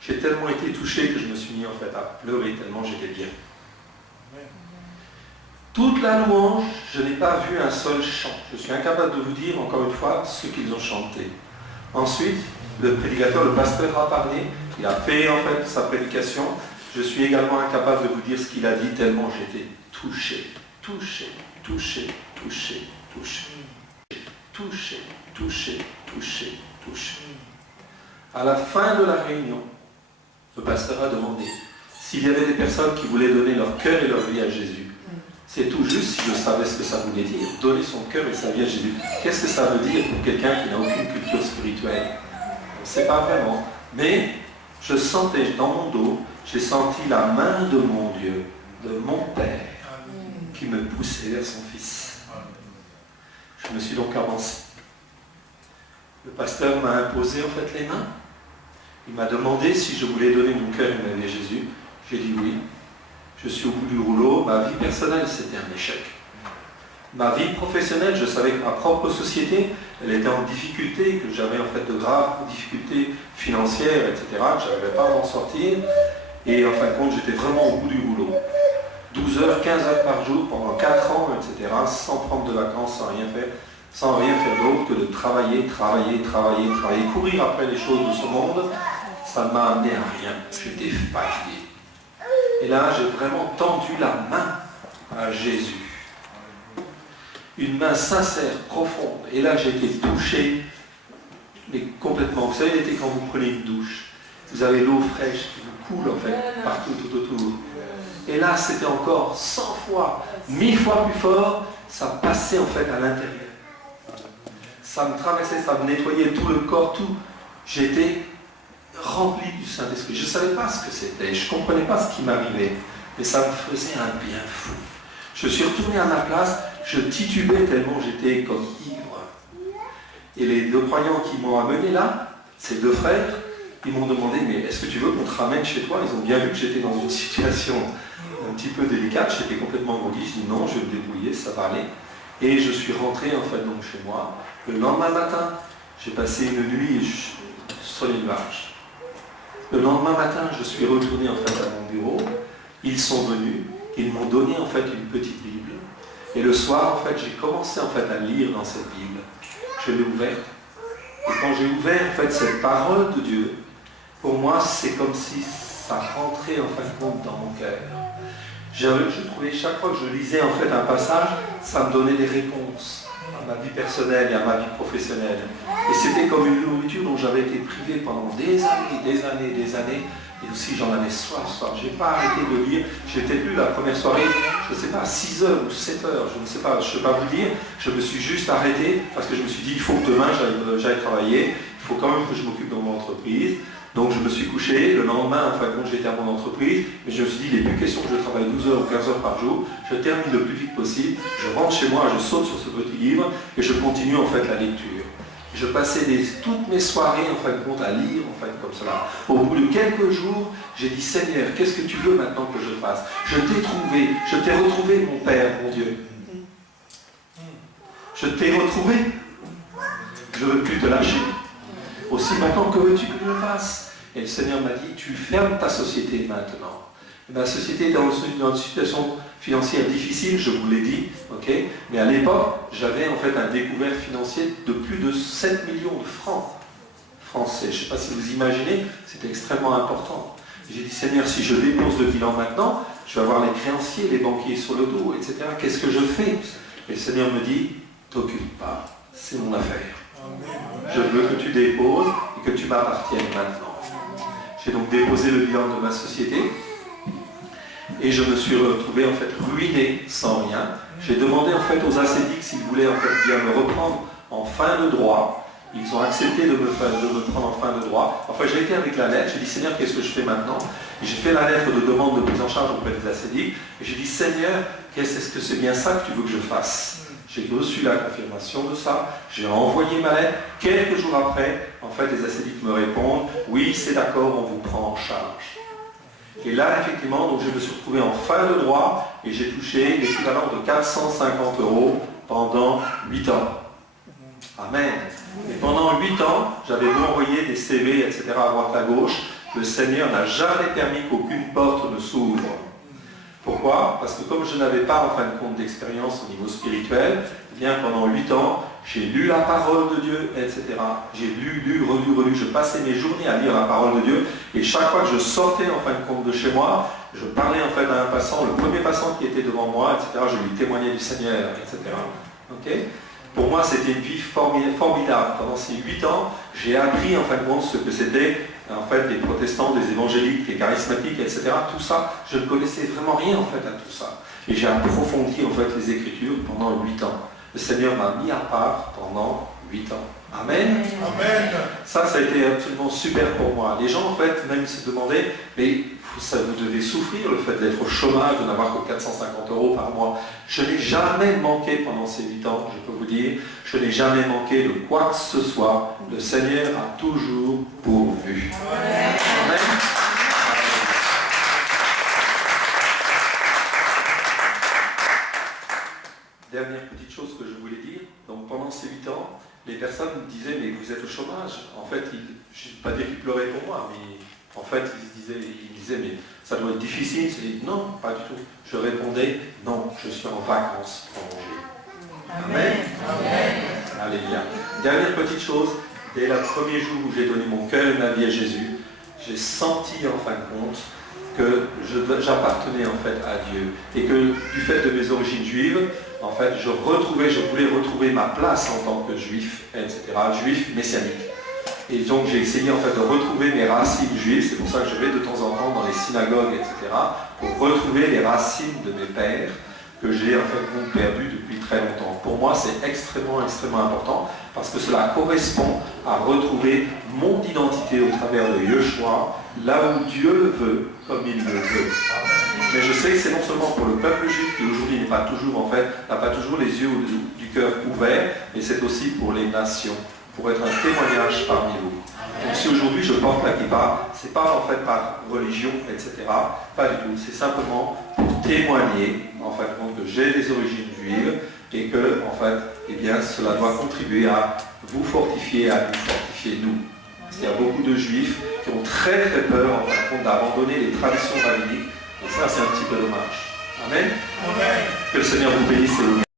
J'ai tellement été touché que je me suis mis en fait à pleurer tellement j'étais bien. Toute la louange, je n'ai pas vu un seul chant. Je suis incapable de vous dire encore une fois ce qu'ils ont chanté. Ensuite, le prédicateur, le pasteur a parlé, il a fait en fait sa prédication. Je suis également incapable de vous dire ce qu'il a dit tellement j'étais touché, touché, touché, touché, touché, touché, touché, touché, touché. À la fin de la réunion, le pasteur a demandé s'il y avait des personnes qui voulaient donner leur cœur et leur vie à Jésus. C'est tout juste si je savais ce que ça voulait dire. Donner son cœur et sa vie à Jésus. Qu'est-ce que ça veut dire pour quelqu'un qui n'a aucune culture spirituelle? On ne sait pas vraiment. Mais je sentais dans mon dos, j'ai senti la main de mon Dieu, de mon Père, qui me poussait vers son Fils. Je me suis donc avancé. Le pasteur m'a imposé en fait les mains. Il m'a demandé si je voulais donner mon cœur et ma vie à Jésus. J'ai dit oui. Je suis au bout du rouleau. Ma vie personnelle, c'était un échec. Ma vie professionnelle, je savais que ma propre société, elle était en difficulté, que j'avais en fait de graves difficultés financières, etc., que je n'arrivais pas à m'en sortir. Et en fin de compte, j'étais vraiment au bout du rouleau. 12 heures, 15 heures par jour, pendant 4 ans, etc., sans prendre de vacances, sans rien faire d'autre que de travailler, courir après les choses de ce monde. Ça ne m'a amené à rien. J'étais fatigué. Et là, j'ai vraiment tendu la main à Jésus. Une main sincère, profonde. Et là, j'ai été touché, mais complètement. Vous savez, l'été, quand vous prenez une douche, vous avez l'eau fraîche qui vous coule, en fait, partout, tout autour. Et là, c'était encore 100 fois, 1000 fois plus fort. Ça passait, en fait, à l'intérieur. Ça me traversait, ça me nettoyait tout le corps, tout. J'étais rempli du Saint-Esprit. Je ne savais pas ce que c'était, je ne comprenais pas ce qui m'arrivait, mais ça me faisait un bien fou. Je suis retourné à ma place, je titubais tellement j'étais comme ivre. Et les 2 croyants qui m'ont amené là, ces 2 frères, ils m'ont demandé, mais est-ce que tu veux qu'on te ramène chez toi? Ils ont bien vu que j'étais dans une situation un petit peu délicate, j'étais complètement groggy, je dis non, je vais me débrouiller, ça va aller. Et je suis rentré en fait donc chez moi. Le lendemain matin, j'ai passé une nuit sur les nuages. Le lendemain matin, je suis retourné en fait à mon bureau. Ils sont venus, ils m'ont donné en fait une petite Bible. Et le soir, en fait, j'ai commencé en fait à lire dans cette Bible. Je l'ai ouverte. Et quand j'ai ouvert en fait cette parole de Dieu, pour moi, c'est comme si ça rentrait en fin de compte dans mon cœur. Je trouvais chaque fois que je lisais en fait un passage, ça me donnait des réponses à ma vie personnelle et à ma vie professionnelle. Et c'était comme une nourriture dont j'avais été privé pendant des années. Et aussi j'en avais soif. Je n'ai pas arrêté de lire. J'ai peut-être lu la première soirée, je ne sais pas, 6 heures ou 7 heures, je ne sais pas, je ne peux pas vous dire. Je me suis juste arrêté parce que je me suis dit, il faut que demain j'aille travailler, il faut quand même que je m'occupe de mon entreprise. Donc je me suis couché, le lendemain, en fin de compte, j'étais à mon entreprise, mais je me suis dit, il n'est plus question que je travaille 12 heures ou 15 heures par jour, je termine le plus vite possible, je rentre chez moi, je saute sur ce petit livre, et je continue en fait la lecture. Je passais toutes mes soirées, en fin de compte, à lire, en fait, comme cela. Au bout de quelques jours, j'ai dit, Seigneur, qu'est-ce que tu veux maintenant que je fasse? Je t'ai trouvé, je t'ai retrouvé, mon Père, mon Dieu. Je t'ai retrouvé, je ne veux plus te lâcher. Aussi maintenant, que veux-tu que je fasse? Et le Seigneur m'a dit, tu fermes ta société maintenant. Et ma société était dans une situation financière difficile, je vous l'ai dit, okay? Mais à l'époque, j'avais en fait un découvert financier de plus de 7 millions de francs français. Je ne sais pas si vous imaginez, c'était extrêmement important. J'ai dit, Seigneur, si je dépose le bilan maintenant, je vais avoir les créanciers, les banquiers sur le dos, etc. Qu'est-ce que je fais? Et le Seigneur me dit, t'occupe pas, c'est mon affaire. Je veux que tu déposes et que tu m'appartiennes maintenant. J'ai donc déposé le bilan de ma société et je me suis retrouvé en fait ruiné sans rien. J'ai demandé en fait aux ascétiques s'ils voulaient en fait bien me reprendre en fin de droit. Ils ont accepté de me prendre en fin de droit. Enfin, j'ai été avec la lettre, j'ai dit Seigneur, qu'est-ce que je fais maintenant? Et j'ai fait la lettre de demande de prise en charge auprès des ascétiques et j'ai dit Seigneur, est-ce que c'est bien ça que tu veux que je fasse? J'ai reçu la confirmation de ça, j'ai envoyé ma lettre. Quelques jours après, en fait, les ascétiques me répondent oui, c'est d'accord, on vous prend en charge. Et là, effectivement, donc, je me suis retrouvé en fin de droit et j'ai touché l'équivalent de 450 € pendant 8 ans. Amen. Et pendant 8 ans, j'avais beau envoyer des CV, etc. à droite à gauche, le Seigneur n'a jamais permis qu'aucune porte ne s'ouvre. Pourquoi? Parce que comme je n'avais pas en fin de compte d'expérience au niveau spirituel, eh bien pendant 8 ans, j'ai lu la parole de Dieu, etc. J'ai lu, relu, je passais mes journées à lire la parole de Dieu, et chaque fois que je sortais en fin de compte de chez moi, je parlais en fait à un passant, le premier passant qui était devant moi, etc. Je lui témoignais du Seigneur, etc. Okay? Pour moi, c'était une vie formidable. Pendant ces 8 ans, j'ai appris en fin de compte ce que c'était en fait les protestants, les évangéliques, les charismatiques, etc. Tout ça, je ne connaissais vraiment rien en fait à tout ça. Et j'ai approfondi en fait les Écritures pendant 8 ans. Le Seigneur m'a mis à part pendant 8 ans. Amen. Amen. Ça a été absolument super pour moi. Les gens en fait même se demandaient, mais vous devez souffrir le fait d'être au chômage, de n'avoir que 450 € par mois. Je n'ai jamais manqué pendant ces 8 ans, je peux vous dire, je n'ai jamais manqué de quoi que ce soit. Le Seigneur a toujours pourvu. Amen. Amen. Dernière petite chose que je voulais dire, donc pendant ces 8 ans, les personnes me disaient, mais vous êtes au chômage. En fait, je ne vais pas dire qu'ils pleuraient pour moi, mais en fait, ils disaient, mais ça doit être difficile. Non, pas du tout. Je répondais, non, je suis en vacances prolongées. Amen. Amen. Alléluia. Dernière petite chose, dès le premier jour où j'ai donné mon cœur et ma vie à Jésus, j'ai senti en fin de compte que j'appartenais en fait à Dieu et que du fait de mes origines juives, en fait, je voulais retrouver ma place en tant que juif, etc., juif messianique. Et donc j'ai essayé en fait de retrouver mes racines juives, c'est pour ça que je vais de temps en temps dans les synagogues, etc., pour retrouver les racines de mes pères que j'ai en fait perdues depuis très longtemps. Pour moi, c'est extrêmement, extrêmement important parce que cela correspond à retrouver mon identité au travers de Yeshua, là où Dieu le veut, comme il le veut. Mais je sais que c'est non seulement pour le peuple juif qui aujourd'hui n'a pas toujours les yeux du cœur ouverts, mais c'est aussi pour les nations, pour être un témoignage parmi vous. Donc si aujourd'hui je porte la kippa, c'est pas en fait par religion, etc. Pas du tout. C'est simplement pour témoigner en fait que j'ai des origines juives et que en fait, eh bien, cela doit contribuer à vous fortifier, à nous fortifier nous. Parce qu'il y a beaucoup de juifs qui ont très très peur en fait d'abandonner les traditions rabbiniques. Et ça, c'est un petit peu dommage. Amen. Amen. Que le Seigneur vous bénisse et vous